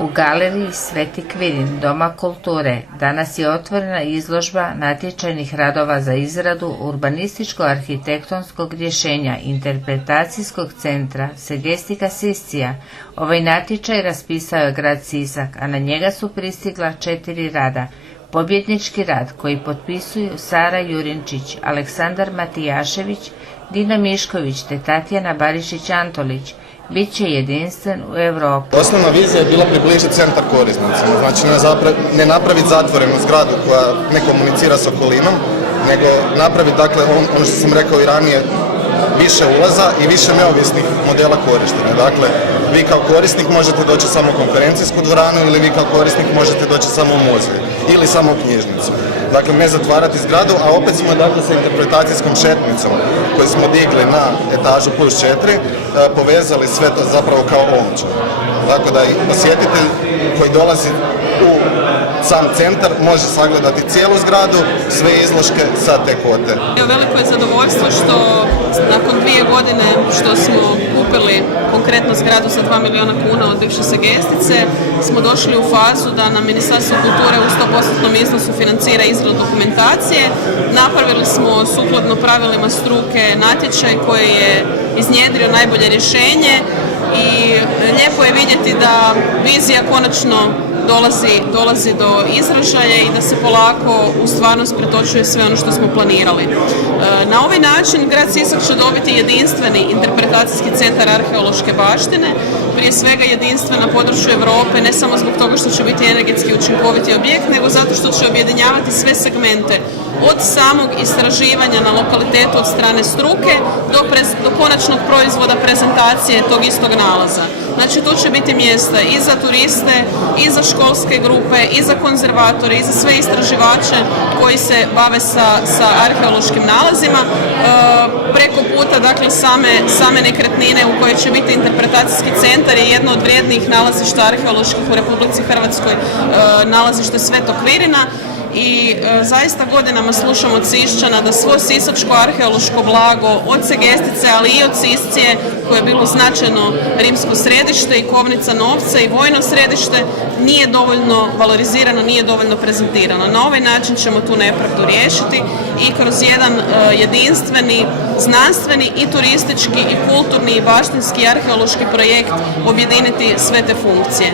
U galeriji Sveti Kvirin Doma kulture danas je otvorena izložba natječajnih radova za izradu urbanističko-arhitektonskog rješenja interpretacijskog centra Segestika Siscija. Ovaj natječaj raspisao je grad Sisak, a na njega su pristigla 4 rada. Pobjednički rad koji potpisuju Sara Jurinčić, Aleksandar Matijašević, Dina Mišković te Tatjana Barišić-Antolić bit će jedinstven u Europi. Osnovna vizija je bila približiti centar korisnicima, znači ne napraviti zatvorenu zgradu koja ne komunicira s okolinom, nego napraviti, dakle, ono što sam rekao i ranije, više ulaza i više neovisnih modela korištenja. Dakle, vi kao korisnik možete doći samo u konferencijsku dvoranu ili vi kao korisnik možete doći samo u muzej ili samo u knjižnicu. Dakle, ne zatvarati zgradu, a opet smo, dakle, sa interpretacijskom šetnicom koju smo digli na etažu +4, povezali sve to zapravo kao omču. Tako da i posjetitelj koji dolazi u sam centar može sagledati cijelu zgradu, sve izložke sa te kote. Veliko je zadovoljstvo što nakon 2 godine što smo kupili konkretno zgradu za 2 milijuna kuna od bivše Segestice, smo došli u fazu da nam Ministarstvo kulture u 100% iznosu financira izradu dokumentacije. Napravili smo sukladno pravilima struke natječaj koji je iznjedrio najbolje rješenje i lijepo je vidjeti da vizija konačno dolazi do izražaja i da se polako u stvarnost pretočuje sve ono što smo planirali. Na ovaj način grad Sisak će dobiti jedinstveni interpretacijski centar arheološke baštine, prije svega jedinstven na području Europe, ne samo zbog toga što će biti energetski učinkoviti objekt, nego zato što će objedinjavati sve segmente od samog istraživanja na lokalitetu od strane struke do konačnog proizvoda prezentacije tog istog nalaza. Znači, tu će biti mjesta i za turiste, i za školske grupe, i za konzervatore, i za sve istraživače koji se bave sa arheološkim nalazima. Preko puta, dakle, same nekretnine u kojoj će biti interpretacijski centar je jedno od vrijednijih nalazišta arheoloških u Republici Hrvatskoj, nalazište Svetog Kvirina. I zaista godinama slušam od Siščana da svo sisačko arheološko blago od Segestice, ali i od Siscije, koje je bilo značajno rimsko središte i kovnica novca i vojno središte, nije dovoljno valorizirano, nije dovoljno prezentirano. Na ovaj način ćemo tu nepravdu riješiti i kroz jedan jedinstveni, znanstveni i turistički i kulturni i baštinski arheološki projekt objediniti sve te funkcije.